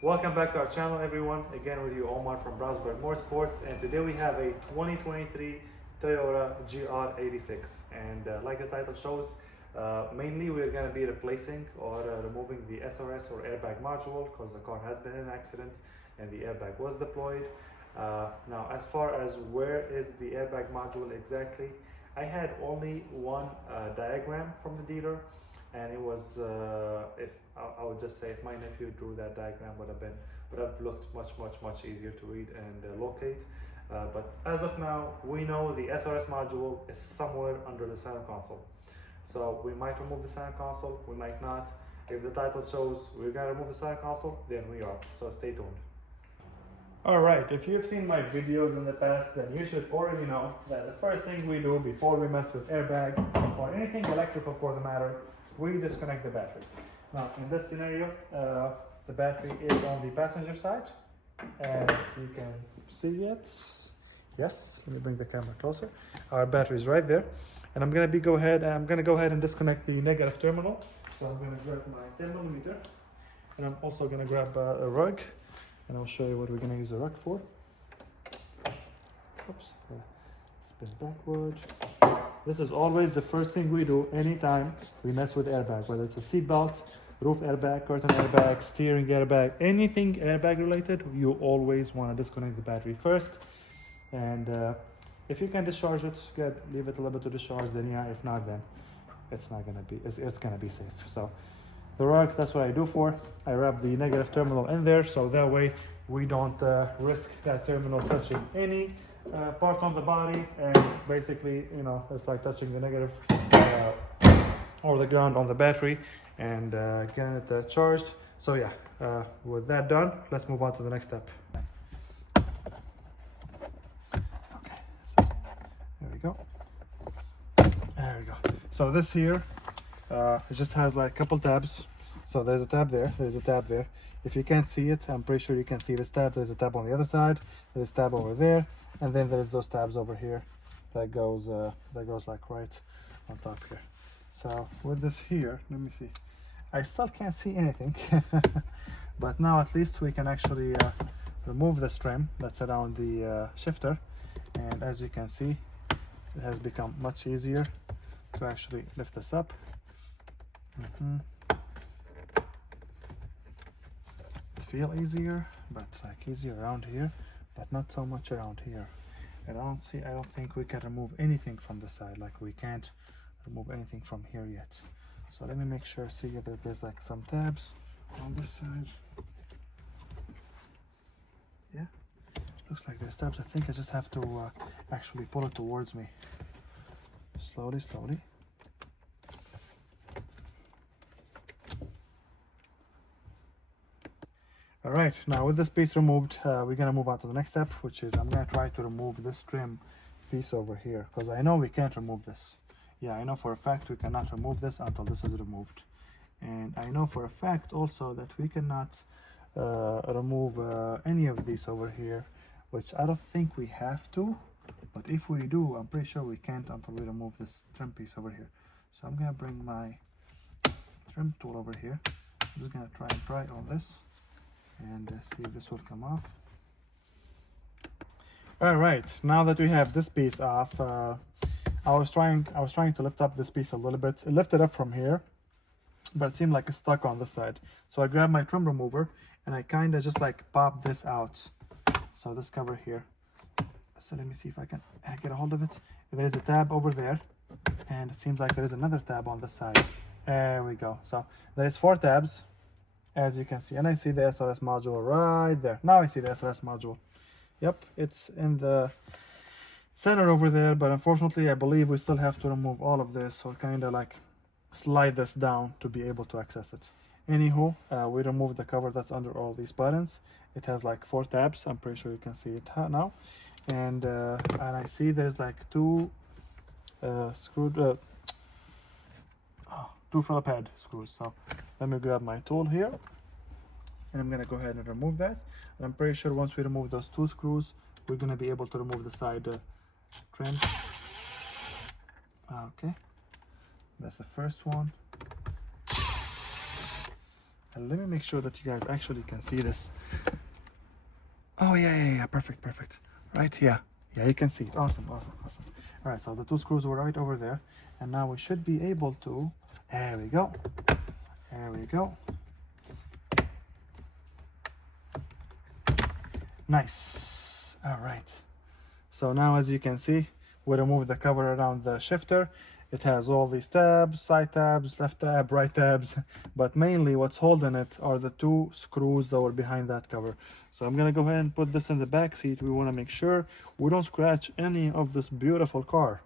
Welcome back to our channel, everyone. Again with you, Omar from Brownsburg Motorsports, and today we have a 2023 Toyota GR86. And like the title shows, mainly we're going to be replacing or removing the SRS or Airbag Module because the car has been in an accident and the airbag was deployed. Now, as far as where is the Airbag Module exactly, I had only one diagram from the dealer, and it was if I would just say if my nephew drew that diagram would have looked much easier to read and locate. But as of now, we know the SRS module is somewhere under the center console. So we might remove the center console, we might not. If the title shows we're gonna remove the center console, then we are. So stay tuned. Alright, if you've seen my videos in the past, then you should already know that the first thing we do before we mess with airbag or anything electrical for the matter, we disconnect the battery. Now in this scenario, the battery is on the passenger side, as you can see it. Yes, let me bring the camera closer. Our battery is right there, and I'm gonna go ahead and disconnect the negative terminal. So I'm gonna grab my 10 millimeter, and I'm also gonna grab a rug, and I'll show you what we're gonna use the rug for. Oops, spin backward. This is always the first thing we do anytime we mess with airbag, whether it's a seat belt, roof airbag, curtain airbag, steering airbag, anything airbag related, you always want to disconnect the battery first. And if you can discharge it, good, leave it a little bit to discharge, then yeah, if not, then it's gonna be safe. So the rug, that's what I do for. I wrap the negative terminal in there, so that way we don't risk that terminal touching any part on the body, and basically, you know, it's like touching the negative or the ground on the battery and getting it charged. So yeah, with that done, let's move on to the next step. Okay, so there we go. There we go. So this here, it just has like a couple tabs. So there's a tab there, there's a tab there. If you can't see it, I'm pretty sure you can see this tab. There's a tab on the other side, there's a tab over there, and then there's those tabs over here that goes like right on top here. So with this here, let me see. I still can't see anything, but now at least we can actually remove this trim that's around the shifter, and as you can see, it has become much easier to actually lift this up. It feels easier, but like easier around here, but not so much around here. I don't think we can remove anything from the side, like we can't remove anything from here yet. So let me make sure, see if there's like some tabs on this side. Yeah, looks like there's tabs. I think I just have to actually pull it towards me. Slowly. All right, now with this piece removed, we're gonna move on to the next step, which is I'm gonna try to remove this trim piece over here, because I know we can't remove this. Yeah, I know for a fact we cannot remove this until this is removed. And I know for a fact also that we cannot remove any of these over here, which I don't think we have to, but if we do, I'm pretty sure we can't until we remove this trim piece over here. So I'm gonna bring my trim tool over here. I'm just gonna try and pry on this and see if this will come off. All right, now that we have this piece off, I was trying to lift up this piece a little bit. It lifted up from here, but it seemed like it's stuck on this side. So I grabbed my trim remover and I kind of just like popped this out. So this cover here. So let me see if I can get a hold of it. There is a tab over there, and it seems like there is another tab on this side. There we go. So there is 4 tabs, as you can see, and I see the SRS module right there. Now I see the SRS module. Yep, it's in the center over there, but unfortunately I believe we still have to remove all of this, or kind of like slide this down to be able to access it. Anywho, we removed the cover that's under all these buttons. It has like 4 tabs. I'm pretty sure you can see it now, and I see there's like 2 2 Phillip head screws. So let me grab my tool here, and I'm gonna go ahead and remove that. And I'm pretty sure once we remove those 2 screws, we're gonna be able to remove the side trim. Okay, that's the first one. And let me make sure that you guys actually can see this. Oh yeah, perfect. Right, yeah, you can see it. Awesome. All right, so the two screws were right over there, and now we should be able to, there we go. Nice. All right, so now as you can see, we remove the cover around the shifter. It has all these tabs, side tabs, left tab, right tabs, but mainly what's holding it are the two screws that were behind that cover. So I'm gonna go ahead and put this in the back seat. We wanna make sure we don't scratch any of this beautiful car.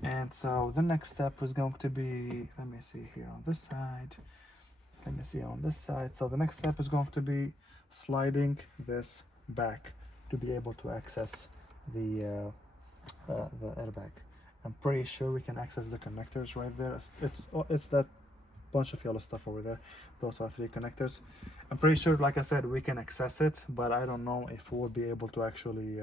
And so the next step is going to be, let me see here on this side, let me see on this side. So the next step is going to be sliding this back to be able to access the airbag. I'm pretty sure we can access the connectors right there. It's that bunch of yellow stuff over there. Those are 3 connectors. I'm pretty sure, like I said, we can access it, but I don't know if we'll be able to actually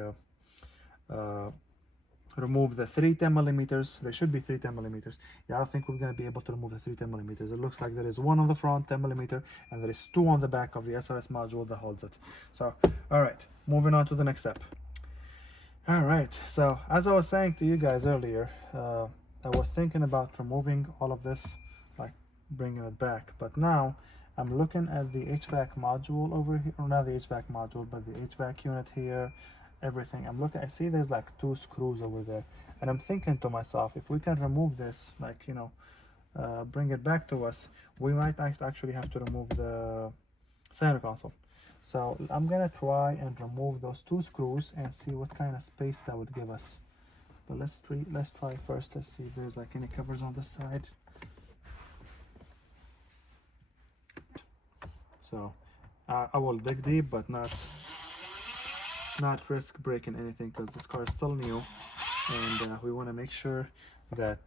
remove the 3 10mm. There should be 3 10mm. Yeah, I don't think we're going to be able to remove the 3 10mm. It looks like there is 1 on the front 10mm and there is 2 on the back of the SRS module that holds it. So, all right, moving on to the next step. All right, so as I was saying to you guys earlier, I was thinking about removing all of this, like bringing it back, but now I'm looking at the HVAC module over here, or not the HVAC module, but the HVAC unit here, everything. I see there's like 2 screws over there, and I'm thinking to myself, if we can remove this, like, you know, bring it back to us, we might actually have to remove the center console. So I'm gonna try and remove those 2 screws and see what kind of space that would give us. But let's try first. Let's see if there's like any covers on this side. So I will dig deep, but not risk breaking anything, because this car is still new, and we want to make sure that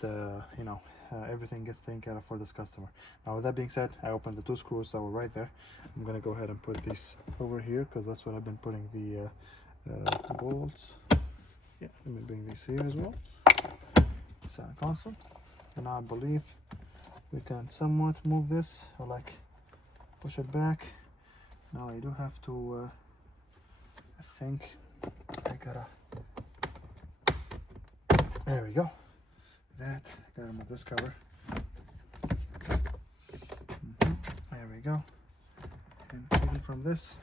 you know, everything gets taken care of for this customer. Now with that being said, I opened the 2 screws that were right there. I'm gonna go ahead and put these over here, because that's what I've been putting the bolts. Yeah, let me bring these here as well. Center console. And now I believe we can somewhat move this, or like push it back. Now I do have to I think I gotta, there we go. I gotta remove this cover. There we go. And take it from this,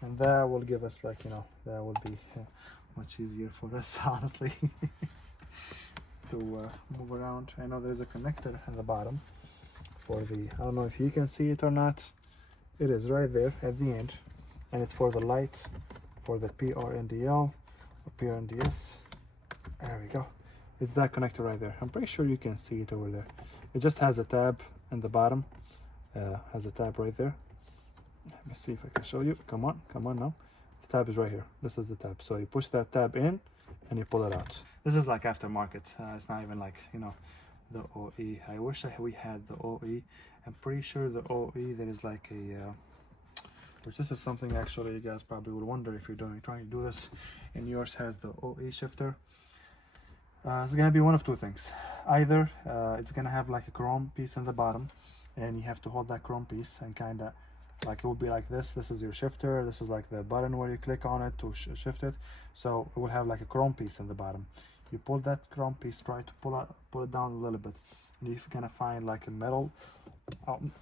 and that will give us, like, you know, that will be much easier for us, honestly, to move around. I know there's a connector at the bottom for the, I don't know if you can see it or not. It is right there at the end, and it's for the light, for the PRNDL or PRNDS. There we go. It's that connector right there. I'm pretty sure you can see it over there. It just has a tab in the bottom. Has a tab right there. Let me see if I can show you. Come on now. The tab is right here. This is the tab. So you push that tab in and you pull it out. This is like aftermarket. It's not even like, you know, the OE. I wish we had the OE. I'm pretty sure the OE, there is like a which this is something actually you guys probably would wonder if you're trying to do this and yours has the OE shifter. It's gonna be one of 2 things. Either it's gonna have like a chrome piece in the bottom, and you have to hold that chrome piece and kind of, like, it will be like this. This is your shifter. This is like the button where you click on it to shift it. So it will have like a chrome piece in the bottom. You pull that chrome piece, try to pull it down a little bit, and if you're gonna find like a metal,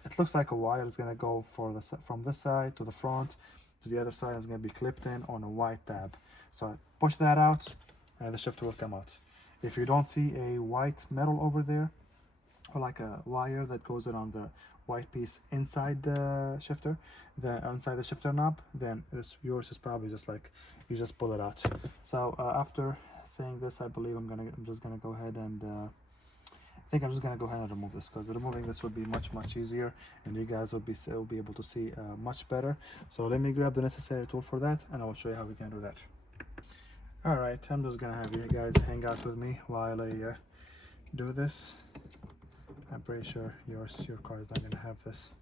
it looks like a wire. It's gonna go from this side to the front to the other side. It's gonna be clipped in on a white tab. So push that out, and the shifter will come out. If you don't see a white metal over there, or like a wire that goes around the white piece inside the shifter, inside the shifter knob, then yours is probably just like, you just pull it out. So after saying this, I believe I'm just gonna go ahead and I think I'm just gonna go ahead and remove this, because removing this would be much easier, and you guys will be able to see much better. So let me grab the necessary tool for that, and I will show you how we can do that. All right, I'm just gonna have you guys hang out with me while I do this. I'm pretty sure your car is not gonna have this.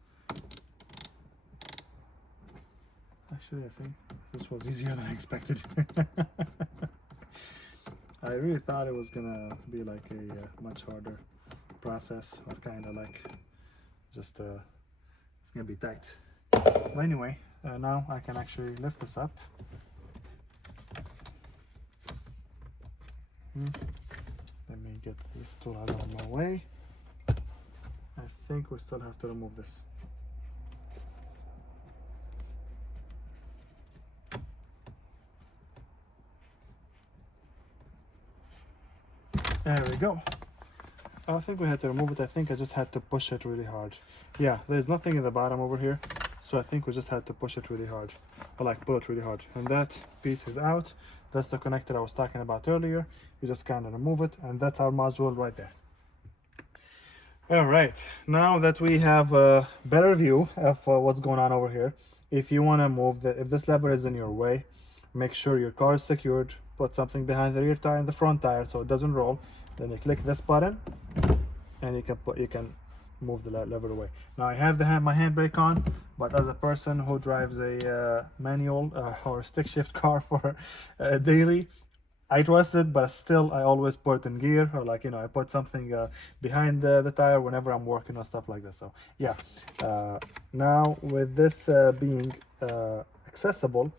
Actually, I think this was easier than I expected. I really thought it was gonna be like a much harder process, or kind of like just it's gonna be tight. But anyway, now I can actually lift this up. Let me get this tool out of my way. I think we still have to remove this. There we go. I don't think we had to remove it. I think I just had to push it really hard. Yeah, there's nothing in the bottom over here, so I think we just had to push it really hard, or like pull it really hard. And that piece is out. That's the connector I was talking about earlier. You just kind of remove it, and that's our module right there. All right, now that we have a better view of what's going on over here, if you want to move if this lever is in your way, make sure your car is secured. Put something behind the rear tire and the front tire so it doesn't roll. Then you click this button, and you can move the lever away. Now I have my handbrake on, but as a person who drives a manual or stick shift car for daily, I trust it, but still I always put it in gear, or like, you know, I put something behind the tire whenever I'm working on stuff like this. So yeah, now with this being accessible,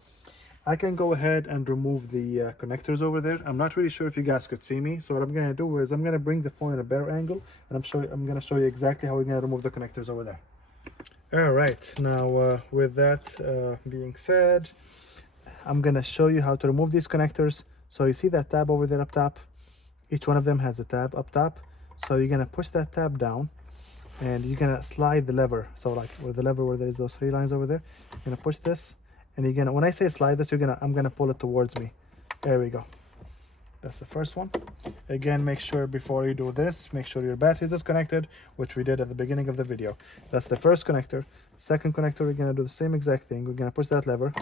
I can go ahead and remove the connectors over there. I'm not really sure if you guys could see me, so what I'm going to do is I'm going to bring the phone in a better angle, and I'm going to show you exactly how we're going to remove the connectors over there. All right, now with that being said, I'm going to show you how to remove these connectors. So you see that tab over there up top? Each one of them has a tab up top. So you're going to push that tab down, and you're going to slide the lever. So like with the lever where there's those 3 lines over there, you're going to push this. And you're gonna, when I say slide this, I'm gonna pull it towards me. There we go. That's the first one. Again, make sure before you do this, make sure your battery is disconnected, which we did at the beginning of the video. That's the first connector. Second connector, we're gonna do the same exact thing. We're gonna push that lever,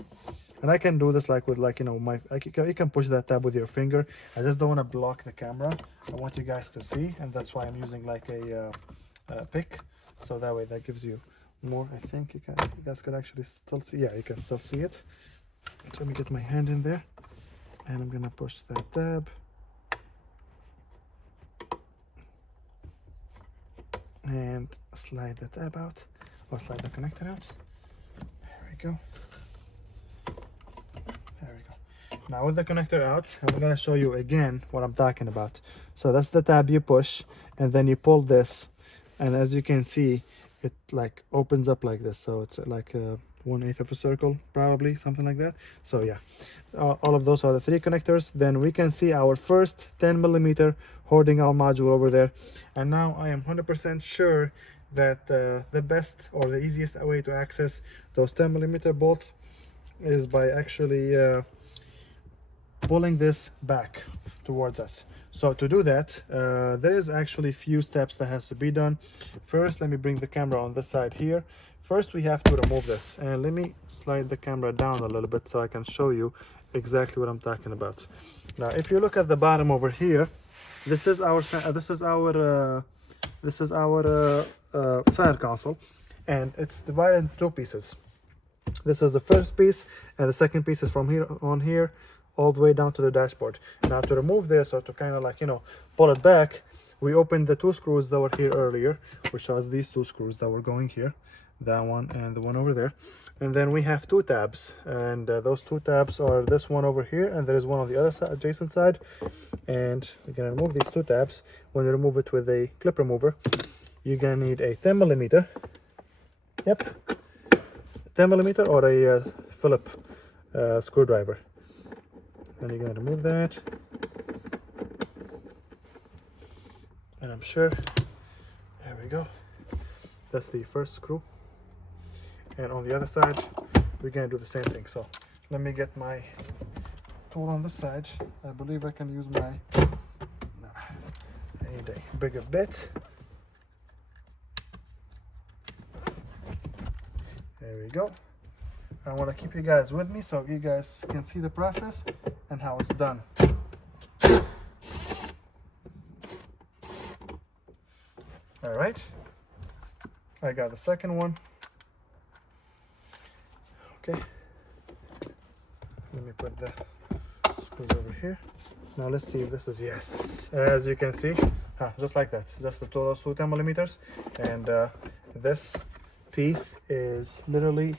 and I can do this like with you know you can push that tab with your finger. I just don't want to block the camera. I want you guys to see, and that's why I'm using like a pick, so that way that gives you more. I think you guys could actually still see. Yeah, you can still see it. So let me get my hand in there, and I'm gonna push that tab, and slide the tab out, or slide the connector out. There we go. There we go. Now with the connector out, I'm gonna show you again what I'm talking about. So that's the tab you push, and then you pull this, and as you can see, it like opens up like this. So it's like 1/8 of a circle, probably something like that. So yeah, all of those are the 3 connectors. Then we can see our first 10mm holding our module over there. And now I am 100% sure that the best or the easiest way to access those 10mm bolts is by actually pulling this back towards us. So to do that, there is actually few steps that has to be done. First, let me bring the camera on this side here. First, we have to remove this, and let me slide the camera down a little bit so I can show you exactly what I'm talking about. Now, if you look at the bottom over here, this is our center console, and it's divided into 2 pieces. This is the first piece, and the second piece is from here on here all the way down to the dashboard. Now to remove this, or to kind of like, you know, pull it back, we opened the 2 screws that were here earlier, which was these 2 screws that were going here, that one and the one over there. And then we have 2 tabs, and those 2 tabs are this one over here, and there is one on the other side, adjacent side. And we're gonna remove these 2 tabs. When you remove it with a clip remover, you're gonna need a 10mm, yep, 10mm, or a Phillips screwdriver. And you're going to remove that, and I'm sure, there we go, that's the first screw. And on the other side, we're going to do the same thing. So let me get my tool on this side. I believe I can use my, I need a bigger bit. There we go. I want to keep you guys with me so you guys can see the process and how it's done. All right, I got the second one. Okay, let me put the screws over here. Now let's see if this is yes. As you can see, just like that, just those 2 10mm, and this piece is literally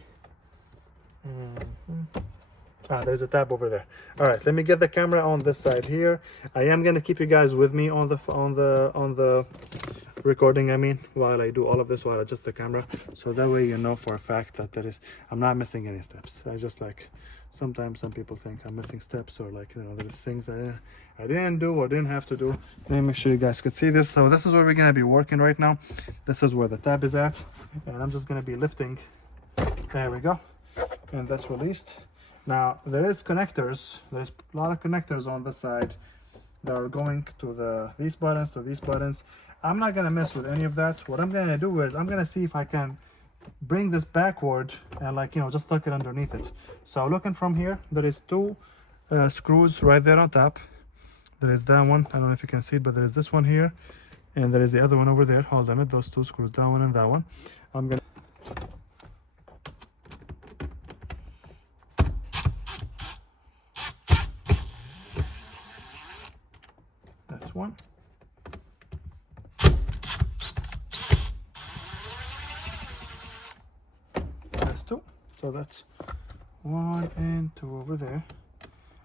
there's a tab over there. All right, let me get the camera on this side here. I am gonna keep you guys with me on the recording, I mean, while I do all of this, while I adjust the camera, so that way you know for a fact that I'm not missing any steps. I just like, sometimes some people think I'm missing steps, or like, you know, there's things I didn't do or didn't have to do. Let me make sure you guys could see this. So this is where we're gonna be working right now. This is where the tab is at, and I'm just gonna be lifting. There we go, and that's released. Now there is connectors. There's a lot of connectors on this side that are going to these buttons, to these buttons. I'm not gonna mess with any of that. What I'm gonna do is I'm gonna see if I can bring this backward and, like, you know, just tuck it underneath it. So looking from here, there is two screws right there on top. There is that one. I don't know if you can see it, but there is this one here, and there is the other one over there. Hold on, those two screws, that one and that one. I'm gonna one. That's two. So that's 1 and 2 over there.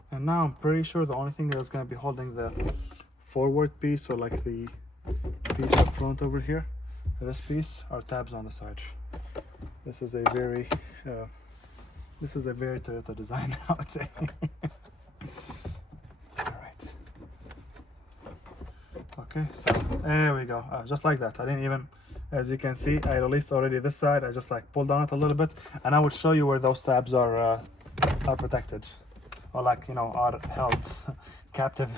And now I'm pretty sure the only thing that's going to be holding the forward piece, or like the piece up front over here, this piece, are tabs on the side. This is a very Toyota design, I would say. Okay, so there we go, just like that. I didn't even, as you can see, I released already this side. I just like pulled on it a little bit, and I will show you where those tabs are protected, or, like, you know, are held captive.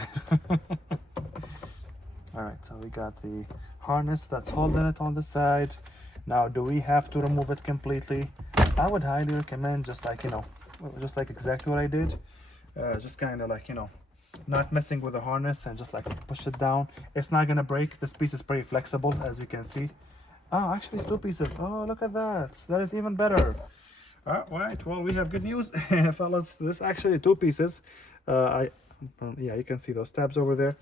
All right, so we got the harness that's holding it on the side. Now, do we have to remove it completely? I would highly recommend just, like, you know, just like exactly what I did, just kind of like, you know, not messing with the harness, and just like push it down. It's not gonna break. This piece is pretty flexible, as you can see. Oh, actually it's two pieces. Oh, look at that. That is even better. All right, well, we have good news, fellas. This is actually two pieces. Yeah, you can see those tabs over there.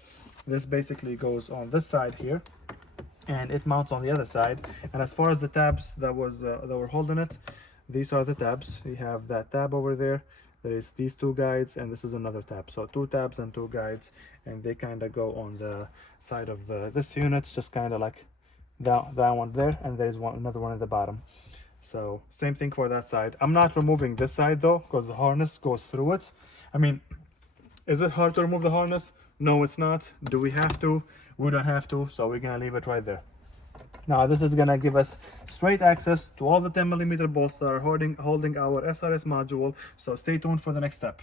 This basically goes on this side here, and it mounts on the other side. And as far as the tabs that were holding it, these are the tabs. We have that tab over there. There is these two guides, and this is another tab. So two tabs and two guides, and they kind of go on the side of this unit, just kind of like that one there, and there's another one at the bottom. So same thing for that side. I'm not removing this side though, because the harness goes through it. I mean, is it hard to remove the harness? No, it's not. Do we have to? We don't have to, so we're gonna leave it right there. Now this is gonna give us straight access to all the 10mm bolts that are holding our SRS module. So stay tuned for the next step.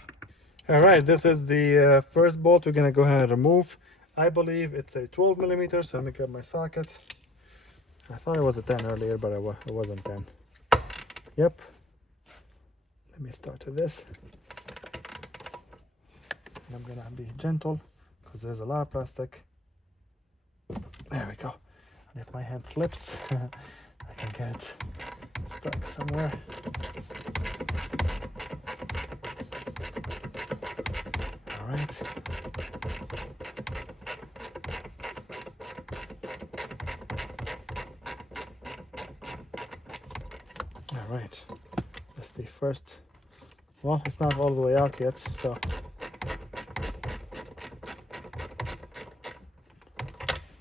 All right, this is the first bolt we're gonna go ahead and remove. I believe it's a 12mm, so let me grab my socket. I thought it was a 10 earlier, but it wasn't 10. Yep. Let me start with this. And I'm gonna be gentle because there's a lot of plastic. There we go. And if my hand slips, I can get it stuck somewhere. All right. All right. That's the first. Well, it's not all the way out yet, so.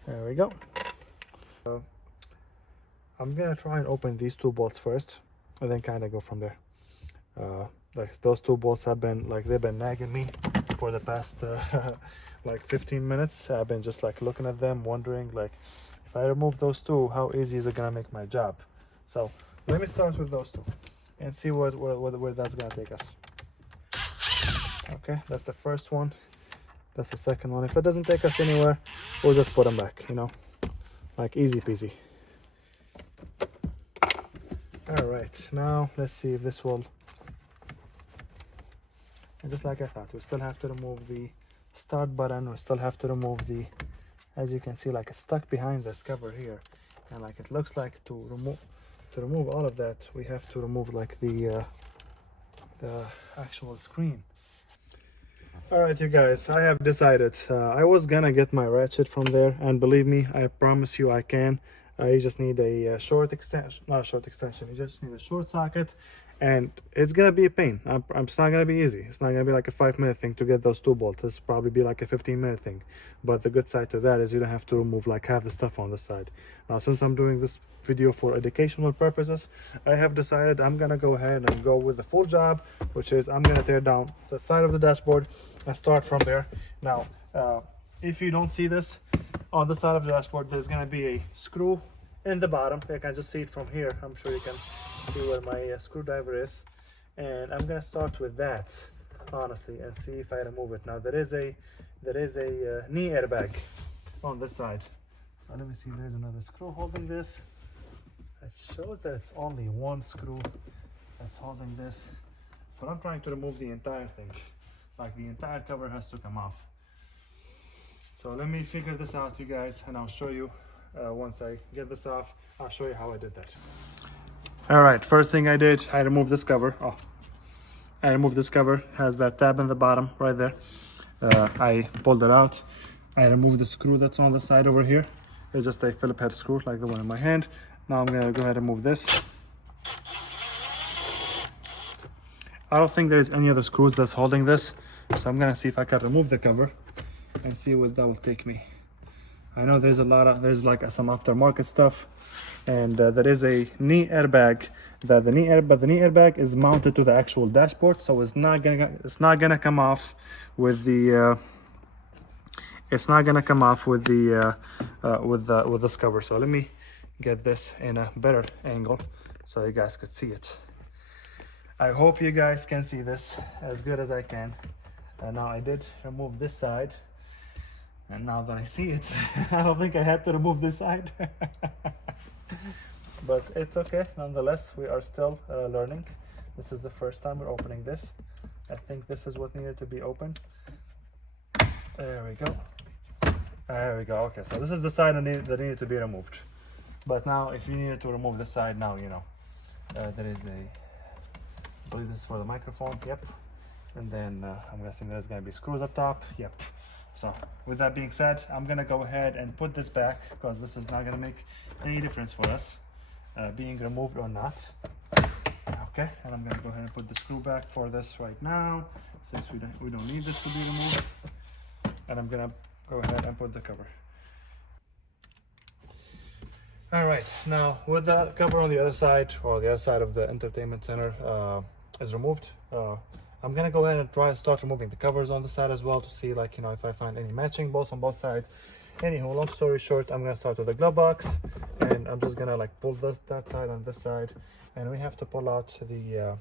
There we go. So I'm gonna try and open these two bolts first, and then kind of go from there. Like those two bolts have been they've been nagging me for the past like 15 minutes. I've been just like looking at them, wondering like if I remove those two, how easy is it gonna make my job? So let me start with those two and see where that's gonna take us. Okay, that's the first one. That's the second one. If it doesn't take us anywhere, we'll just put them back, you know, like easy peasy. All right, now let's see if this will. And just like I thought, we still have to remove the start button. We still have to remove the, as you can see, like it's stuck behind this cover here, and like it looks like to remove all of that, we have to remove like the actual screen. All right, you guys, I have decided I was gonna get my ratchet from there, and believe me, I promise you I can. You just need a short extension, not a short extension, you just need a short socket, and it's gonna be a pain. It's not gonna be easy. It's not gonna be like a 5-minute thing to get those 2 bolts. This will probably be like a 15-minute thing. But the good side to that is you don't have to remove like half the stuff on the side. Now, since I'm doing this video for educational purposes, I have decided I'm gonna go ahead and go with the full job, which is I'm gonna tear down the side of the dashboard and start from there. Now, if you don't see this, on the side of the dashboard there's gonna be a screw in the bottom. You can just see it from here. I'm sure you can see where my screwdriver is, and I'm gonna start with that honestly and see if I remove it. Now there is a knee airbag on this side, so let me see. There's another screw holding this. It shows that it's only one screw that's holding this, but I'm trying to remove the entire thing. Like the entire cover has to come off. So let me figure this out, you guys, and I'll show you once I get this off. I'll show you how I did that. All right, first thing I did, I removed this cover. I removed this cover. Has that tab in the bottom right there. I pulled it out. I removed the screw that's on the side over here. It's just a Phillips head screw like the one in my hand. Now I'm gonna go ahead and move this. I don't think there's any other screws that's holding this, so I'm gonna see if I can remove the cover and see what that will take me. I know there's like some aftermarket stuff, and there is a knee airbag. The knee airbag is mounted to the actual dashboard, so it's not gonna come off with the with this cover. So let me get this in a better angle so you guys could see it. I hope you guys can see this as good as I can. Now I did remove this side, and now that I see it, I don't think I had to remove this side. But it's okay, nonetheless. We are still learning. This is the first time we're opening this. I think this is what needed to be opened. There we go. There we go. Okay, so this is the side that needed to be removed. But now, if you needed to remove this side, now you know. There is I believe this is for the microphone. Yep. And then I'm guessing there's going to be screws up top. Yep. So with that being said, I'm gonna go ahead and put this back because this is not gonna make any difference for us being removed or not. Okay, and I'm gonna go ahead and put the screw back for this right now, since we don't need this to be removed. And I'm gonna go ahead and put the cover. All right, now with the cover on the other side, or the other side of the entertainment center is removed, I'm gonna go ahead and start removing the covers on the side as well to see, like, you know, if I find any matching bolts on both sides. Anyhow, long story short, I'm gonna start with the glove box, and I'm just gonna like pull that side and this side, and we have to pull out the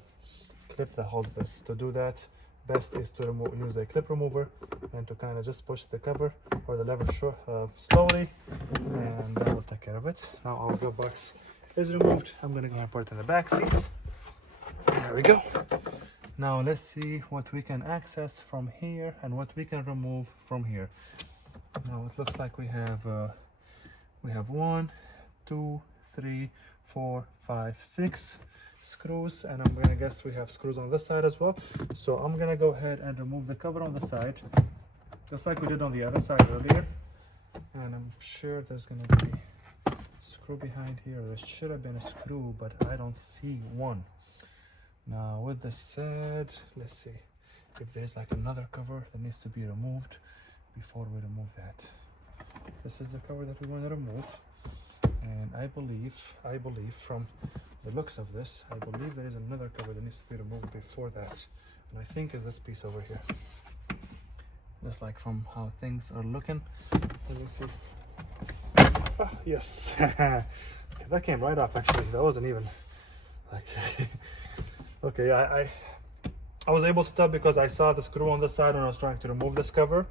clip that holds this. To do that, best is to use a clip remover and to kind of just push the cover or the lever slowly, and that will take care of it. Now our glove box is removed. I'm gonna go ahead and put it in the back seat. There we go. Now let's see what we can access from here and what we can remove from here. Now it looks like we have 1, 2, 3, 4, 5, 6 screws, and I'm gonna guess we have screws on this side as well. So I'm gonna go ahead and remove the cover on the side, just like we did on the other side earlier. And I'm sure there's gonna be a screw behind here. There should have been a screw, but I don't see one. Now with this said, let's see if there's like another cover that needs to be removed before we remove that. This is the cover that we want to remove, and I believe from the looks of this, I believe there is another cover that needs to be removed before that, and I think it's this piece over here. Just like from how things are looking. Let me see. Yes. Okay, that came right off actually. That wasn't even like okay, I was able to tell because I saw the screw on the side when I was trying to remove this cover.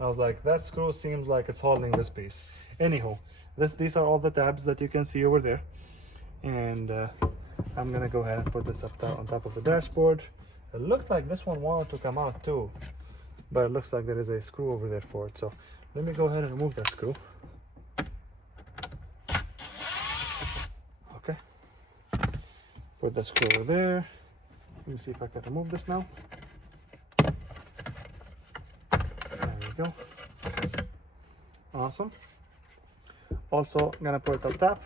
I was like, that screw seems like it's holding this piece. Anyhow, these are all the tabs that you can see over there. And I'm gonna go ahead and put this on top of the dashboard. It looked like this one wanted to come out too, but it looks like there is a screw over there for it. So let me go ahead and remove that screw. Okay. Put that screw over there. Let me see if I can remove this now. There we go. Awesome. Also gonna put it up top.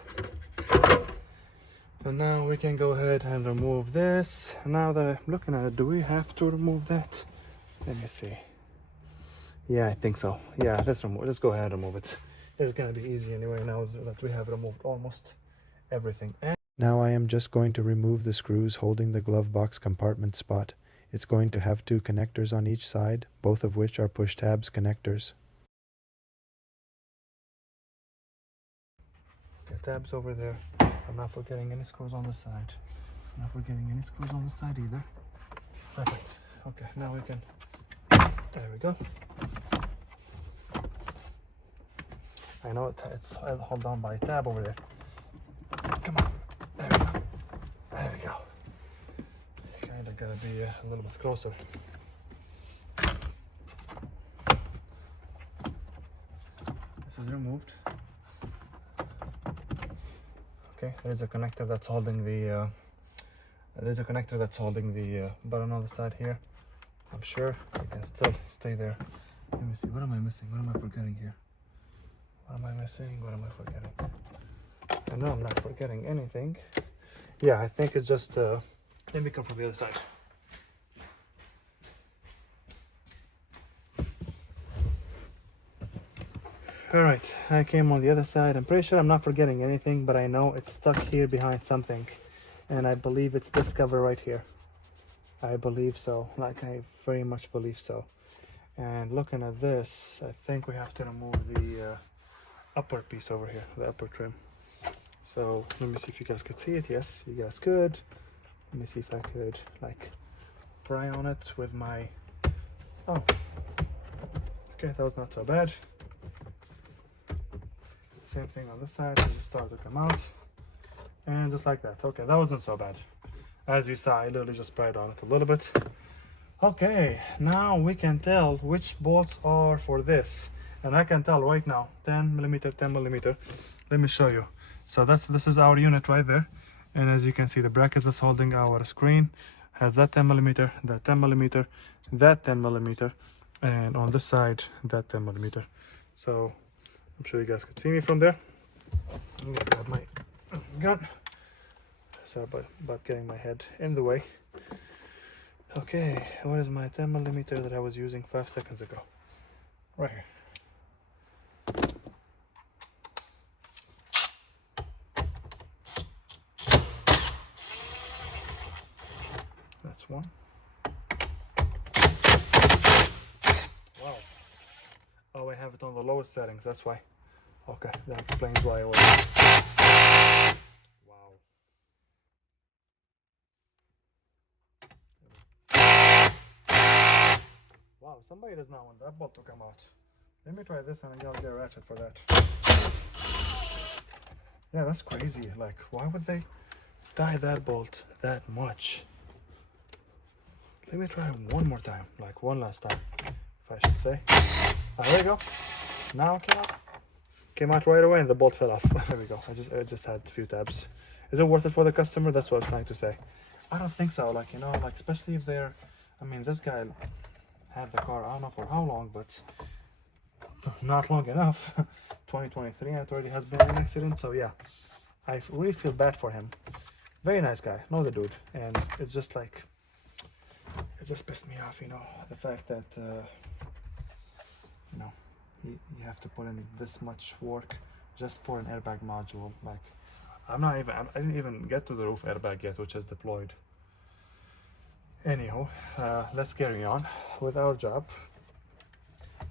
And now we can go ahead and remove this. Now that I'm looking at it, do we have to remove that? Let me see. Yeah, I think so. Yeah, let's go ahead and remove it. It's gonna be easy anyway now that we have removed almost everything. And now I am just going to remove the screws holding the glove box compartment spot. It's going to have 2 connectors on each side, both of which are push tabs connectors. okay, tabs over there. I'm not forgetting any screws on the side. I'm not forgetting any screws on the side either. Perfect. Okay, now we can. There we go. I know it's held down by a tab over there. Come on. There we go. There we go. Kind of gotta be a little bit closer. This is removed. Okay, there's a connector that's holding the. Button on the side here. I'm sure it can still stay there. Let me see. What am I missing? What am I forgetting here? What am I missing? What am I forgetting? I know I'm not forgetting anything. Yeah, I think it's just. Let me come from the other side. Alright, I came on the other side. I'm pretty sure I'm not forgetting anything, but I know it's stuck here behind something. And I believe it's this cover right here. I believe so. Like, I very much believe so. And looking at this, I think we have to remove the upper piece over here, the upper trim. So let me see if you guys could see it. Yes, you guys could. Let me see if I could like pry on it with my. Oh, okay, that was not so bad. Same thing on this side. It just started to come out, and just like that. Okay, that wasn't so bad. As you saw, I literally just pried on it a little bit. Okay, now we can tell which bolts are for this, and I can tell right now. 10 millimeter, 10 millimeter. Let me show you. So this is our unit right there, and as you can see, the brackets that's holding our screen has that 10 millimeter, that 10 millimeter, that 10 millimeter, and on this side that 10 millimeter. So I'm sure you guys could see me from there. I'm gonna grab my gun. Sorry about getting my head in the way. Okay, what is my 10 millimeter that I was using 5 seconds ago? Right here. That's one. Wow. Oh, I have it on the lowest settings, that's why. Okay, that explains why I was. Wow. Wow, somebody does not want that bolt to come out. Let me try this and I'll get a ratchet for that. Yeah, that's crazy. Like, why would they tie that bolt that much? Let me try one more time, like one last time, if I should say. There we go. Now came out right away and the bolt fell off. There we go. I just had a few tabs. Is it worth it for the customer? That's what I was trying to say. I don't think so. Like, you know, like especially if they're. I mean, this guy had the car. I don't know for how long, but not long enough. 2023, and it already has been an accident. So yeah, I really feel bad for him. Very nice guy, know the dude, and it's just like. It just pissed me off, you know, the fact that, you know, you have to put in this much work just for an airbag module. Like, I didn't even get to the roof airbag yet, which is deployed. Anyhow, let's carry on with our job.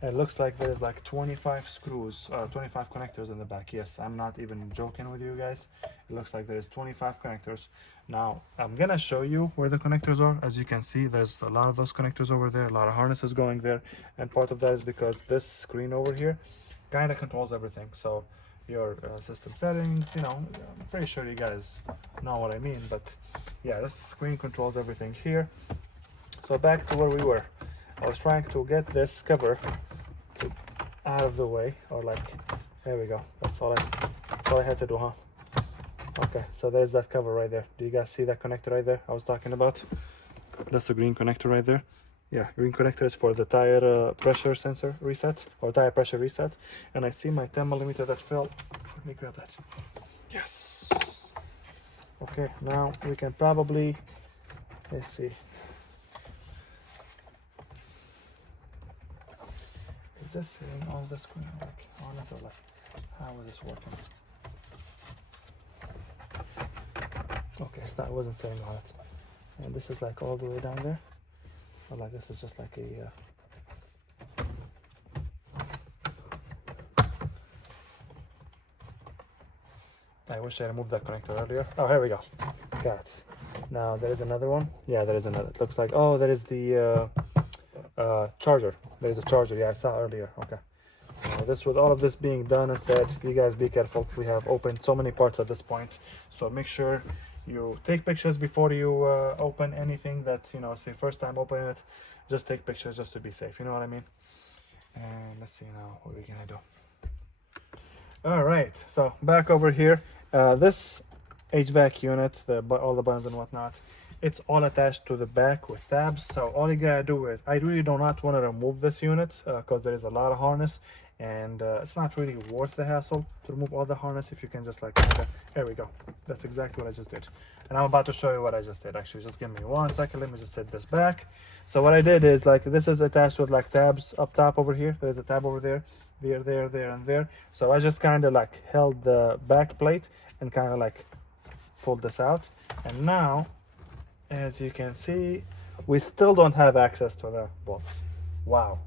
It looks like there's like 25 screws, 25 connectors in the back. Yes, I'm not even joking with you guys. It looks like there's 25 connectors. Now, I'm gonna show you where the connectors are. As you can see, there's a lot of those connectors over there, a lot of harnesses going there. And part of that is because this screen over here kind of controls everything. So your system settings, you know, I'm pretty sure you guys know what I mean. But yeah, this screen controls everything here. So back to where we were. I was trying to get this cover out of the way, or like, there we go. That's all I had to do, huh? Okay, so there's that cover right there. Do you guys see that connector right there I was talking about? That's the green connector right there. Yeah, green connector is for the tire pressure sensor reset, or tire pressure reset. And I see my 10 millimeter that fell let me grab that. Yes. Okay, now we can probably, let's see. Is this sitting on the screen, like on it, or like, how is this working? Okay, so that wasn't sitting on it. And this is like all the way down there. Or like this is just like a, I wish I removed that connector earlier. Oh, here we go. Got it. Now there is another one. Yeah, there is another. It looks like, oh, there is the charger. There is a charger. Yeah, I saw earlier. Okay. This, with all of this being done and said, you guys be careful. We have opened so many parts at this point, so make sure you take pictures before you open anything that, you know, say first time opening it. Just take pictures just to be safe. You know what I mean? And let's see now what we're gonna do. All right, so back over here. This HVAC unit, all the buttons and whatnot, it's all attached to the back with tabs. So all you gotta do is, I really do not want to remove this unit because there is a lot of harness, and it's not really worth the hassle to remove all the harness if you can just like, there we go. That's exactly what I just did. And I'm about to show you what I just did. Actually, just give me 1 second. Let me just set this back. So what I did is, like, this is attached with like tabs up top over here. There's a tab over there, there, and there. So I just kind of like held the back plate and kind of like pulled this out. And now, as you can see, we still don't have access to the bolts. Wow.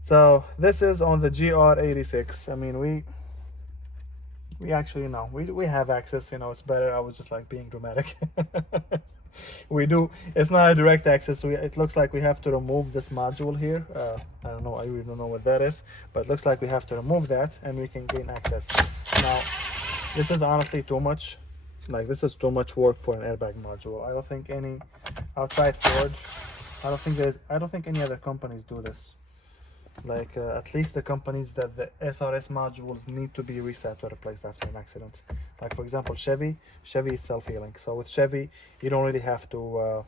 So this is on the GR86. I mean, we actually know we have access, you know. It's better. I was just like being dramatic. We do. It's not a direct access. It looks like we have to remove this module here. I don't know. I really don't know what that is, but it looks like we have to remove that, and we can gain access. Now, this is honestly too much. Like, this is too much work for an airbag module. I don't think any outside Ford. I don't think any other companies do this. Like, at least the companies that the SRS modules need to be reset or replaced after an accident. Like, for example, Chevy is self-healing. So with Chevy, you don't really have to,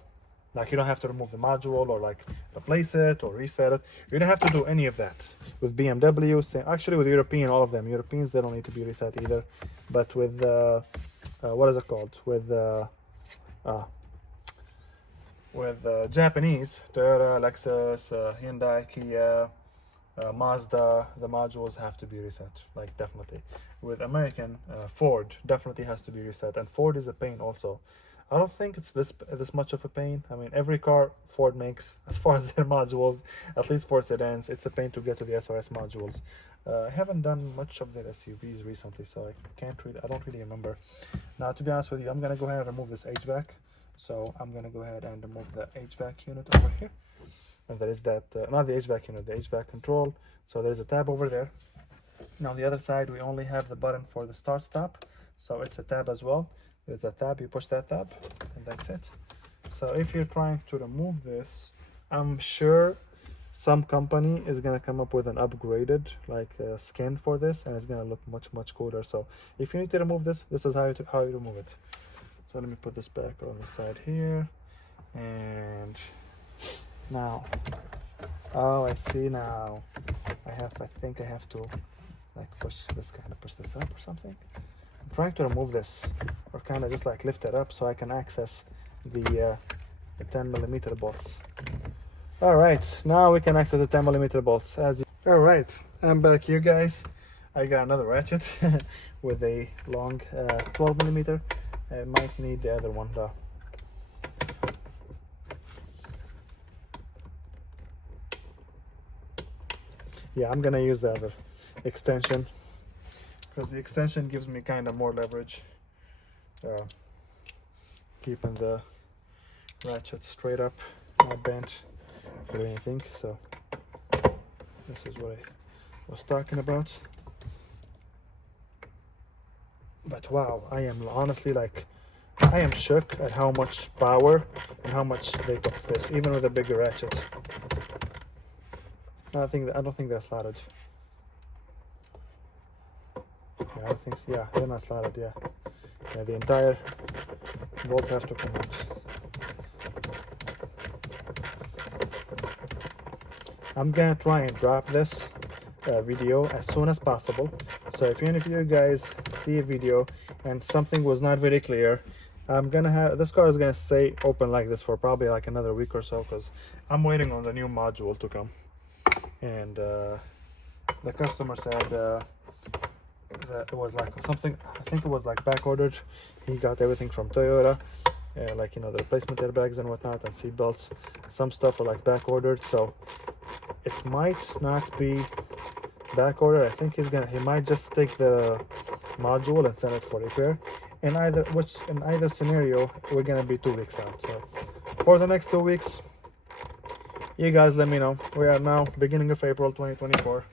like, you don't have to remove the module or like replace it or reset it. You don't have to do any of that. With BMW, actually with European, all of them. Europeans, they don't need to be reset either. But with, what is it called? With Japanese, Toyota, Lexus, Hyundai, Kia, Mazda, the modules have to be reset, like, definitely. With American, Ford definitely has to be reset, and Ford is a pain also. I don't think it's this much of a pain. I mean, every car Ford makes, as far as their modules, at least for sedans, it's a pain to get to the SRS modules. I haven't done much of their SUVs recently, so I don't really remember. Now, to be honest with you, I'm gonna go ahead and remove this HVAC. So I'm gonna go ahead and remove the HVAC unit over here. And there is that, not the HVAC unit, the HVAC control. So there's a tab over there. Now on the other side, we only have the button for the start stop. So it's a tab as well. There's a tab, you push that tab, and that's it. So if you're trying to remove this, I'm sure some company is gonna come up with an upgraded like skin for this, and it's gonna look much cooler. So if you need to remove this, this is how you remove it. So let me put this back on the side here, and now, oh, I see now. I think I have to like push this up or something. I'm trying to remove this, or kind of just like lift it up so I can access the 10mm bolts. All right, now we can access the 10mm bolts. All right, I'm back here, guys. I got another ratchet with a long 12mm. I might need the other one though. Yeah, I'm gonna use the other extension because the extension gives me kind of more leverage, keeping the ratchet straight up, not bent or anything. So this is what I was talking about. But wow, I am honestly like, I am shook at how much power and how much they took this, even with a bigger ratchet. I don't think they're slotted. Yeah, I don't think so. Yeah, they're not slotted. Yeah, the entire bolt have to come out. I'm gonna try and drop this video as soon as possible, So if any of you guys see a video and something was not very clear, I'm gonna have this car is gonna stay open like this for probably like another week or so, because I'm waiting on the new module to come. And the customer said that it was like something, I think it was like back ordered. He got everything from Toyota, like, you know, the replacement airbags and whatnot, and seat belts. Some stuff are like back ordered, so it might not be back order. I think he might just take the module and send it for repair. In either scenario, we're gonna be 2 weeks out. So for the next 2 weeks, you guys let me know. We are now beginning of April 2024.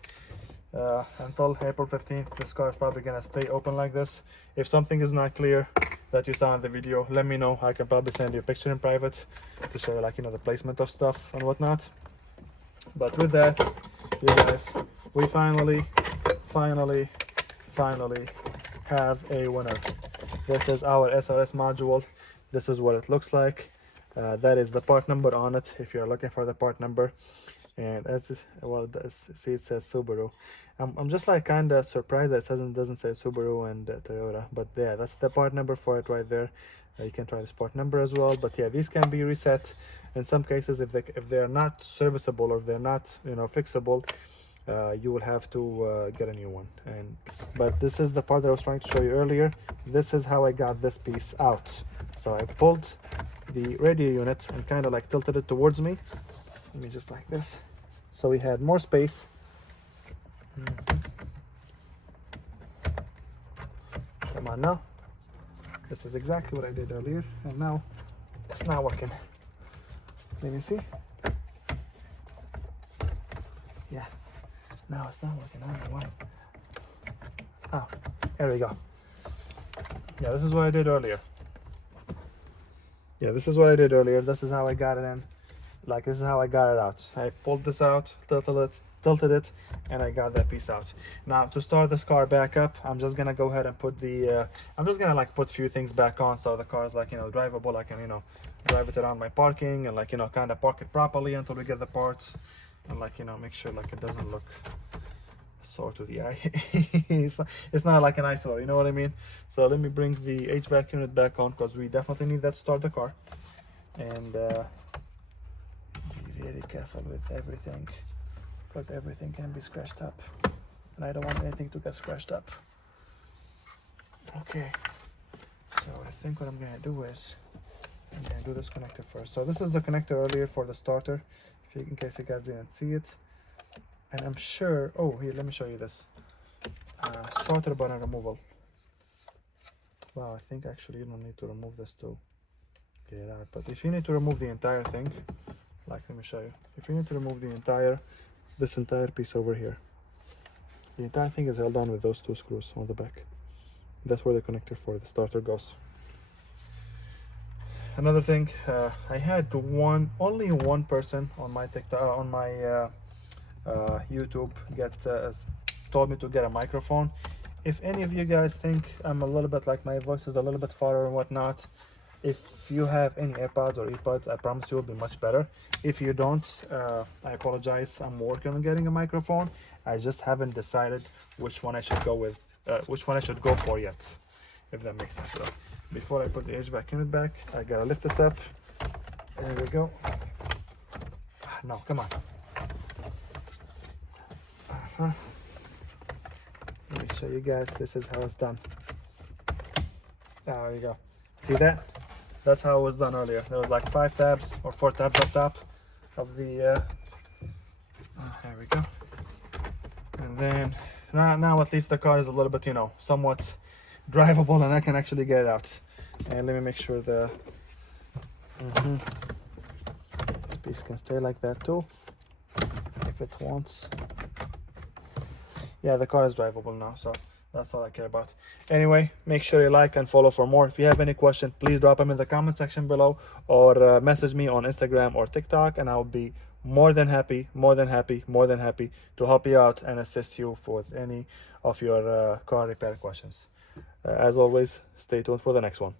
Until April 15th, this car is probably gonna stay open like this. If something is not clear that you saw in the video, let me know. I can probably send you a picture in private to show you, like, you know, the placement of stuff and whatnot. But with that, you guys, we finally have a winner. This is our SRS module. This is what it looks like. That is the part number on it, if you're looking for the part number. And as well, see, it says Subaru. I'm just like kind of surprised that it doesn't say Subaru and Toyota, but yeah, that's the part number for it right there. You can try this part number as well. But yeah, these can be reset in some cases. If they're not serviceable, or if they're not, you know, fixable, you will have to get a new one. But this is the part that I was trying to show you earlier. This is how I got this piece out. So I pulled the radio unit and kind of like tilted it towards me. Let me just like this, so we had more space. Come on now. This is exactly what I did earlier, and now it's not working. Let me see. Yeah, now it's not working. I don't know why. Oh, there we go. Yeah, this is what I did earlier. This is how I got it in. Like, this is how I got it out. I pulled this out, tilted it, and I got that piece out. Now, to start this car back up, I'm just gonna go ahead and put the I'm just gonna like put a few things back on, so the car is, like, you know, drivable. I can, you know, drive it around my parking and, like, you know, kind of park it properly until we get the parts, and, like, you know, make sure like it doesn't look sore to the eye. It's not like an eyesore, you know what I mean? So let me bring the HVAC unit back on, because we definitely need that to start the car. And be very careful with everything, because everything can be scratched up, and I don't want anything to get scratched up. Okay, so I think what I'm gonna do is I'm gonna do this connector first. So this is the connector earlier for the starter, in case you guys didn't see it. And I'm sure, oh, here, let me show you this. Starter button removal. Wow, I think actually you don't need to remove this to get it out. But if you need to remove the entire thing, like, let me show you. If you need to remove this entire piece over here, the entire thing is held on with those 2 screws on the back. That's where the connector for the starter goes. Another thing, I had only one person on my TikTok, on my YouTube told me to get a microphone. If any of you guys think I'm a little bit, like, my voice is a little bit farther and whatnot, if you have any AirPods or earbuds, I promise you will be much better. If you don't, I apologize. I'm working on getting a microphone. I just haven't decided which one I should go with, which one I should go for yet, if that makes sense. So before I put the HVAC unit back, I gotta lift this up. There we go. No, come on. Let me show you guys. This is how it's done. There we go. See that? That's how it was done earlier. There was like 5 tabs or 4 tabs up top of the there we go. And then now at least the car is a little bit, you know, somewhat drivable, and I can actually get it out. And let me make sure this piece can stay like that too, if it wants. Yeah, the car is drivable now, so that's all I care about. Anyway, make sure you like and follow for more. If you have any question, please drop them in the comment section below, or message me on Instagram or TikTok, and I'll be more than happy to help you out and assist you with any of your car repair questions. As always, stay tuned for the next one.